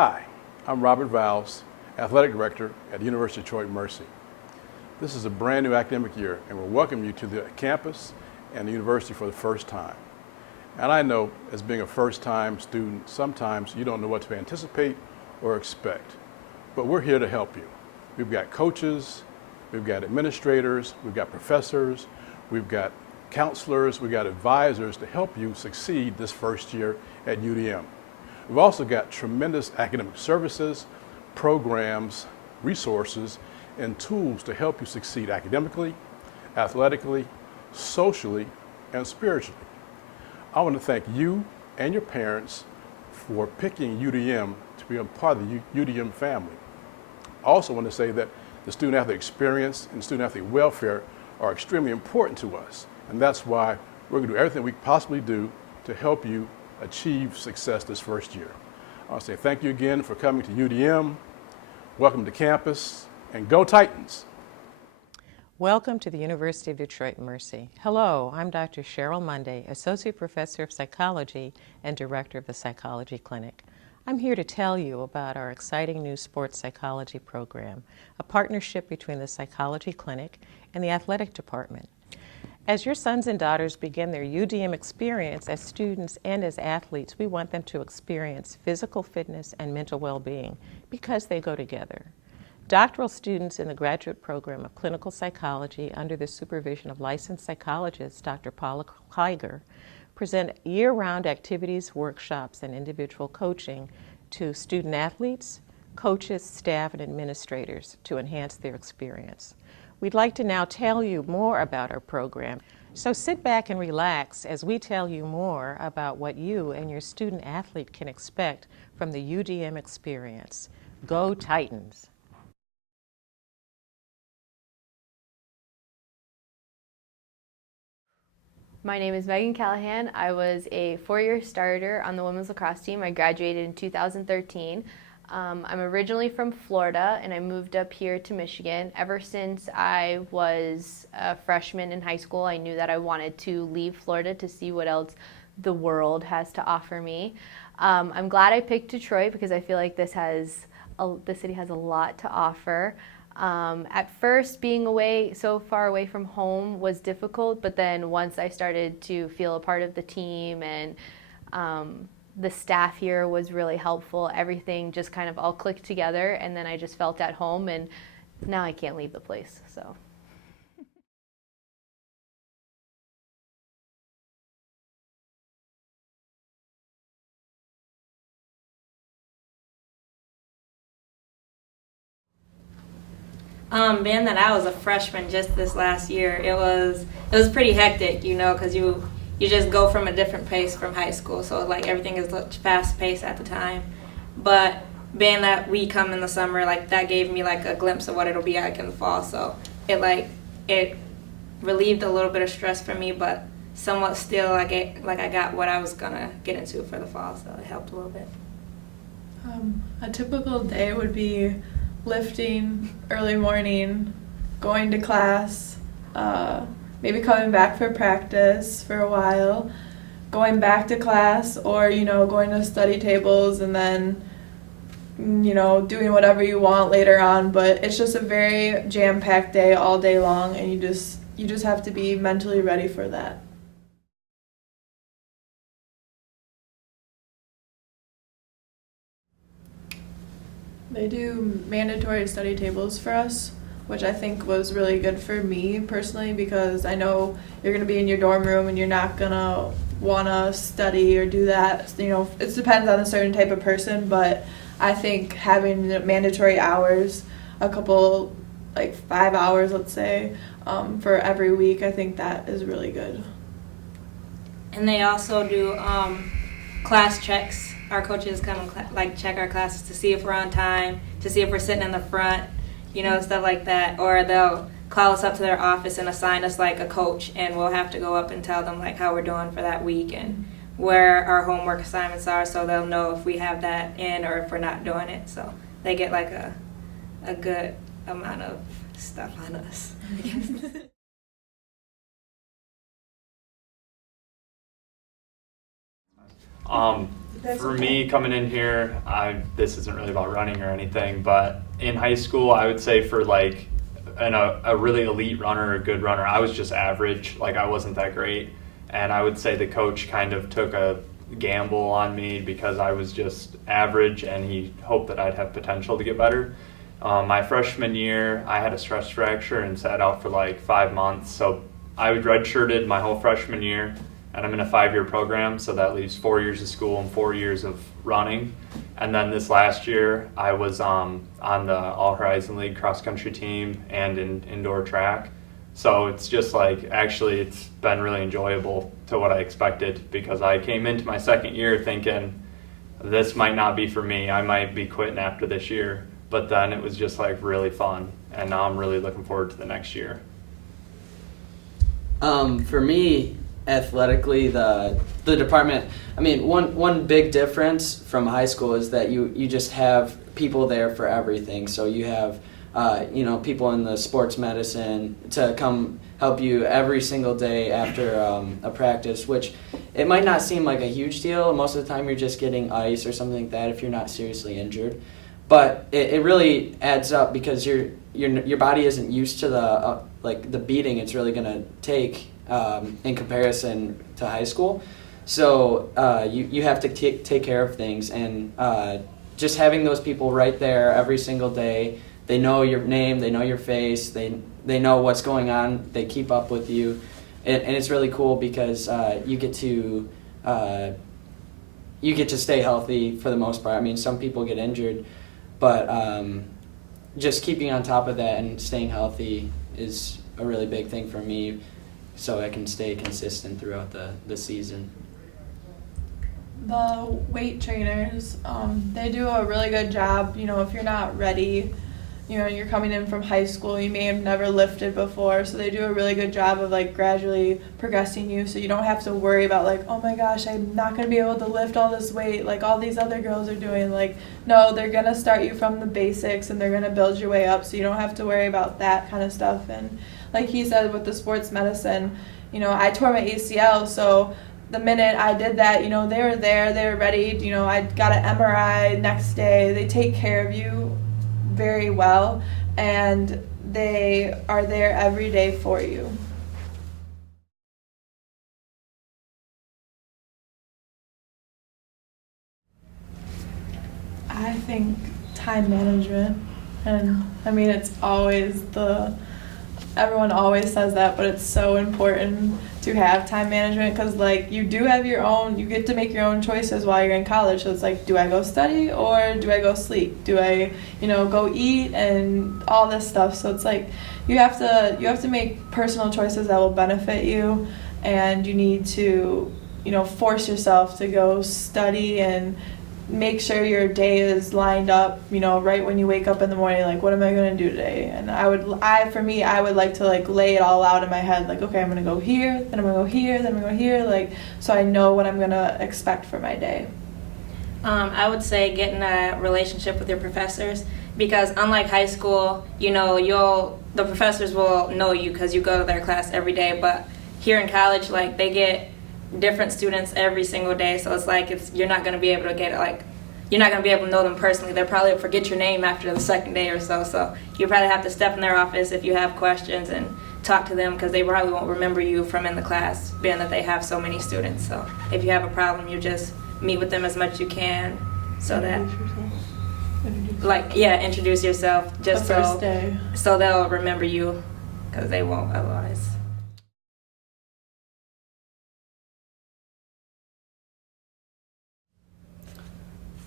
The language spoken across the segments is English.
Hi, I'm Robert Valves, Athletic Director at the University of Detroit Mercy. This is a brand new academic year and we'll welcome you to the campus and the university for the first time. And I know, as being a first-time student, sometimes you don't know what to anticipate or expect, but we're here to help you. We've got coaches, we've got administrators, we've got professors, we've got counselors, we've got advisors to help you succeed this first year at UDM. We've also got tremendous academic services, programs, resources, and tools to help you succeed academically, athletically, socially, and spiritually. I want to thank you and your parents for picking UDM to be a part of the UDM family. I also want to say that the student-athlete experience and student-athlete welfare are extremely important to us, and that's why we're going to do everything we can possibly do to help you achieve success this first year. I want to say thank you again for coming to UDM. Welcome to campus, and go Titans! Welcome to the University of Detroit Mercy. Hello, I'm Dr. Cheryl Monday, Associate Professor of Psychology and Director of the Psychology Clinic. I'm here to tell you about our exciting new sports psychology program, a partnership between the Psychology Clinic and the Athletic Department. As your sons and daughters begin their UDM experience as students and as athletes, we want them to experience physical fitness and mental well-being because they go together. Doctoral students in the graduate program of clinical psychology under the supervision of licensed psychologist Dr. Paula Kiger present year-round activities, workshops, and individual coaching to student athletes, coaches, staff, and administrators to enhance their experience. We'd like to now tell you more about our program, so sit back and relax as we tell you more about what you and your student athlete can expect from the UDM experience. Go Titans! My name is Megan Callahan. I was a four-year starter on the women's lacrosse team. I graduated in 2013. I'm originally from Florida and I moved up here to Michigan. Ever since I was a freshman in high school, I knew that I wanted to leave Florida to see what else the world has to offer me. I'm glad I picked Detroit because I feel like the city has a lot to offer. At first, being so far away from home was difficult, but then once I started to feel a part of the team and the staff here was really helpful, everything just kind of all clicked together, and then I just felt at home, and now I can't leave the place. So. Being that I was a freshman just this last year, it was pretty hectic, you know, because you just go from a different pace from high school, so like everything is fast paced at the time. But being that we come in the summer, like that gave me like a glimpse of what it'll be like in the fall. So it relieved a little bit of stress for me, but somewhat still I got what I was gonna get into for the fall, so it helped a little bit. A typical day would be lifting early morning, going to class, maybe coming back for practice for a while, going back to class, or going to study tables, and then doing whatever you want later on. But it's just a very jam-packed day all day long, and you just have to be mentally ready for that. They do mandatory study tables for us, which I think was really good for me personally, because I know you're going to be in your dorm room and you're not going to want to study or do that. It depends on a certain type of person, but I think having mandatory hours, a couple, like 5 hours, let's say, for every week, I think that is really good. And they also do class checks. Our coaches come and check our classes to see if we're on time, to see if we're sitting in the front, stuff like that. Or they'll call us up to their office and assign us like a coach, and we'll have to go up and tell them like how we're doing for that week and where our homework assignments are, so they'll know if we have that in or if we're not doing it. So they get like a good amount of stuff on us, I guess. For me, coming in here, this isn't really about running or anything, but in high school, I would say for like a really elite runner, a good runner, I was just average. Like, I wasn't that great. And I would say the coach kind of took a gamble on me because I was just average, and he hoped that I'd have potential to get better. My freshman year, I had a stress fracture and sat out for like 5 months. So I redshirted my whole freshman year, and I'm in a 5-year program, so that leaves 4 years of school and 4 years of running. And then this last year, I was on the All Horizon League cross-country team and in indoor track. So it's just like, actually, it's been really enjoyable to what I expected, because I came into my second year thinking this might not be for me. I might be quitting after this year. But then it was just like really fun, and now I'm really looking forward to the next year. For me, athletically, the department, I mean, one big difference from high school is that you just have people there for everything. So you have people in the sports medicine to come help you every single day after a practice, which it might not seem like a huge deal. Most of the time you're just getting ice or something like that if you're not seriously injured. But it really adds up, because your body isn't used to the beating it's really going to take in comparison to high school. So you have to take care of things, and just having those people right there every single day. They know your name, they know your face, they know what's going on, they keep up with you, and it's really cool because you get to stay healthy for the most part. I mean, some people get injured, but just keeping on top of that and staying healthy is a really big thing for me, so I can stay consistent throughout the season. The weight trainers, they do a really good job. If you're not ready, you're coming in from high school, you may have never lifted before, so they do a really good job of like gradually progressing you, so you don't have to worry about like, oh my gosh, I'm not going to be able to lift all this weight like all these other girls are doing. Like, no, they're going to start you from the basics, and they're going to build your way up, so you don't have to worry about that kind of stuff. And like he said, with the sports medicine, I tore my ACL, so the minute I did that, they were there, they were ready. I got an MRI next day. They take care of you very well, and they are there every day for you. I think time management, and I mean, it's always everyone always says that, but it's so important to have time management, because like you get to make your own choices while you're in college. So it's like, do I go study or do I go sleep? Do I go eat and all this stuff? So it's like you have to make personal choices that will benefit you, and you need to force yourself to go study and make sure your day is lined up, right when you wake up in the morning, like, what am I going to do today? And I would like to like lay it all out in my head, like, okay, I'm going to go here, then I'm going to go here, then I'm going to go here, like, so I know what I'm going to expect for my day. I would say get in a relationship with your professors, because unlike high school, the professors will know you because you go to their class every day, but here in college, like, they get different students every single day, so it's like you're not going to be able to know them personally. They'll probably forget your name after the second day or so you probably have to step in their office if you have questions and talk to them, because they probably won't remember you from in the class, being that they have so many students. So if you have a problem, you just meet with them as much as you can, so that introduce yourself just the first day, so they'll remember you, because they won't otherwise.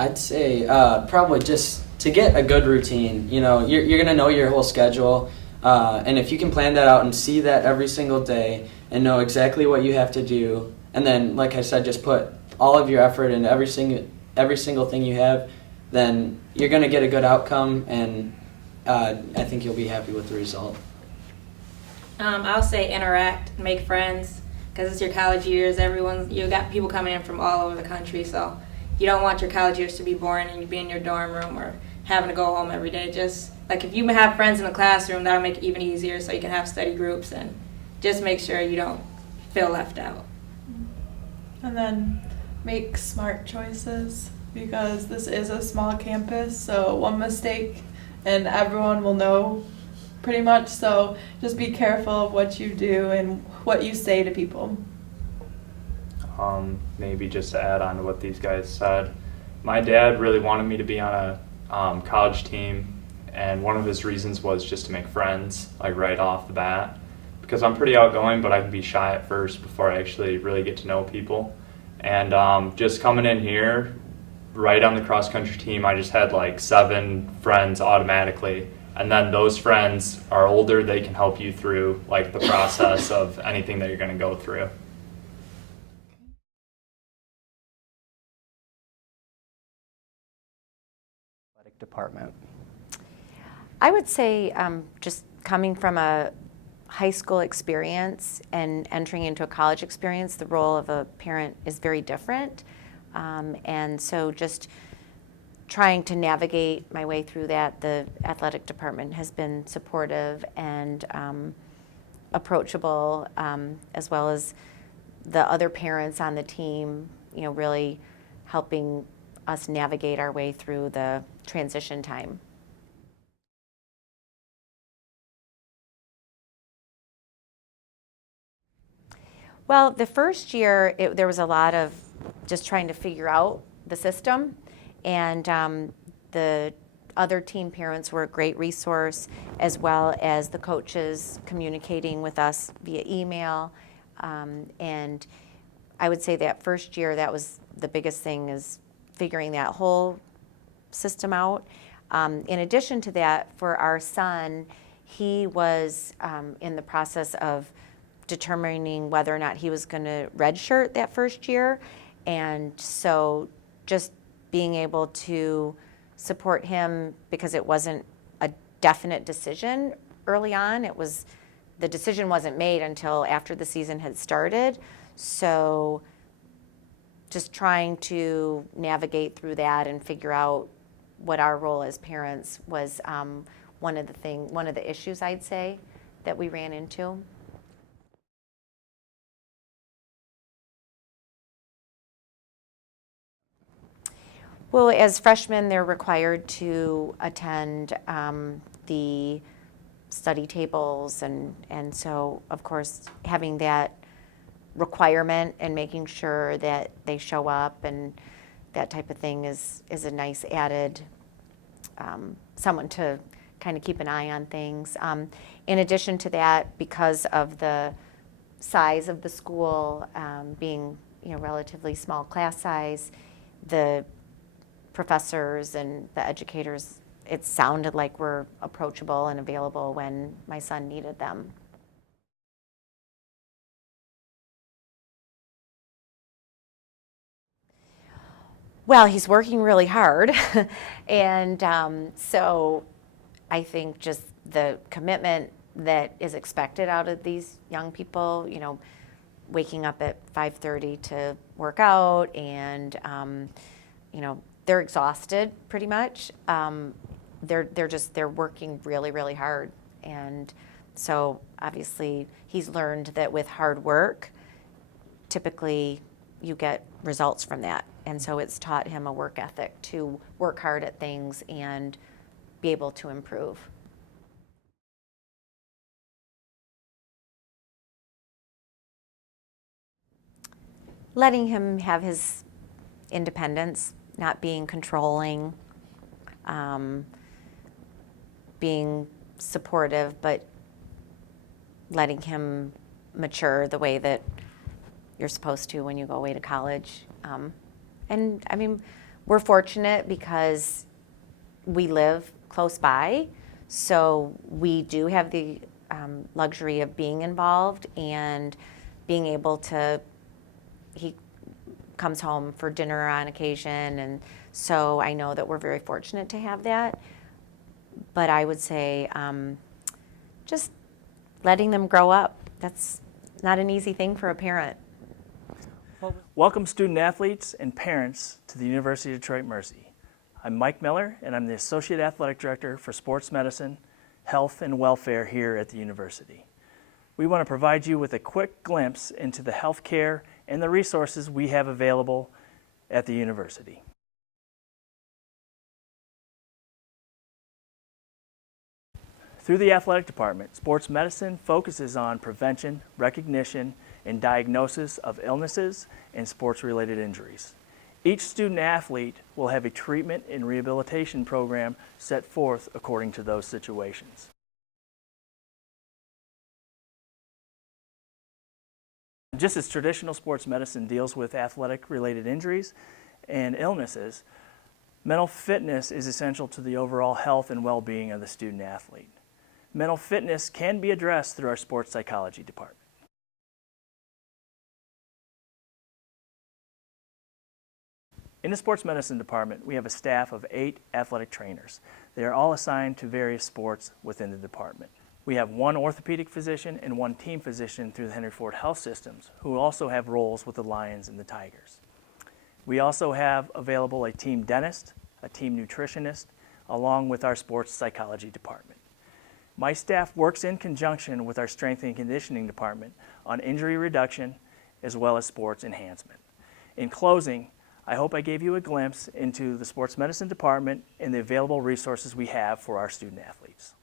I'd say probably just to get a good routine. You're going to know your whole schedule, and if you can plan that out and see that every single day and know exactly what you have to do, and then, like I said, just put all of your effort into every single thing you have, then you're going to get a good outcome, and I think you'll be happy with the result. I'll say interact, make friends, because it's your college years. You got people coming in from all over the country, so you don't want your college years to be boring and you be in your dorm room or having to go home every day. Just like, if you have friends in the classroom, that'll make it even easier, so you can have study groups, and just make sure you don't feel left out. And then make smart choices because this is a small campus, so one mistake and everyone will know pretty much. So just be careful of what you do and what you say to people. Maybe just to add on to what these guys said, my dad really wanted me to be on a college team, and one of his reasons was just to make friends, like right off the bat, because I'm pretty outgoing, but I can be shy at first before I actually really get to know people. And just coming in here, right on the cross country team, I just had like 7 friends automatically. And then those friends are older, they can help you through like the process of anything that you're going to go through. Department. I would say just coming from a high school experience and entering into a college experience, the role of a parent is very different. And so just trying to navigate my way through that, the athletic department has been supportive and approachable, as well as the other parents on the team, you know, really helping us navigate our way through the transition time. Well, the first year, there was a lot of just trying to figure out the system, and the other team parents were a great resource, as well as the coaches communicating with us via email. And I would say that first year, that was the biggest thing, is figuring that whole system out. In addition to that, for our son, he was in the process of determining whether or not he was going to redshirt that first year. And so just being able to support him, because it wasn't a definite decision early on. The decision wasn't made until after the season had started. So just trying to navigate through that and figure out what our role as parents was one of the issues, I'd say, that we ran into. Well, as freshmen, they're required to attend the study tables, and so, of course, having that requirement and making sure that they show up and that type of thing is a nice added someone to kind of keep an eye on things. In addition to that, because of the size of the school being, you know, relatively small class size, the professors and the educators, it sounded like were approachable and available when my son needed them. Well, he's working really hard, and so I think just the commitment that is expected out of these young people, you know, waking up at 5:30 to work out, and you know, they're exhausted pretty much. They're working really, really hard, and so obviously he's learned that with hard work, typically you get results from that. And so it's taught him a work ethic to work hard at things and be able to improve. Letting him have his independence, not being controlling, being supportive, but letting him mature the way that you're supposed to when you go away to college. And I mean, we're fortunate because we live close by, so we do have the luxury of being involved and being able to, he comes home for dinner on occasion, and so I know that we're very fortunate to have that. But I would say just letting them grow up, that's not an easy thing for a parent. Welcome student athletes and parents to the University of Detroit Mercy. I'm Mike Miller, and I'm the Associate Athletic Director for Sports Medicine, Health, and Welfare here at the university. We want to provide you with a quick glimpse into the healthcare and the resources we have available at the university. Through the athletic department, sports medicine focuses on prevention, recognition, and diagnosis of illnesses and sports-related injuries. Each student athlete will have a treatment and rehabilitation program set forth according to those situations. Just as traditional sports medicine deals with athletic-related injuries and illnesses, mental fitness is essential to the overall health and well-being of the student athlete. Mental fitness can be addressed through our sports psychology department. In the sports medicine department, we have a staff of 8 athletic trainers. They are all assigned to various sports within the department. We have 1 orthopedic physician and 1 team physician through the Henry Ford Health Systems, who also have roles with the Lions and the Tigers. We also have available a team dentist, a team nutritionist, along with our sports psychology department. My staff works in conjunction with our strength and conditioning department on injury reduction as well as sports enhancement. In closing, I hope I gave you a glimpse into the sports medicine department and the available resources we have for our student athletes.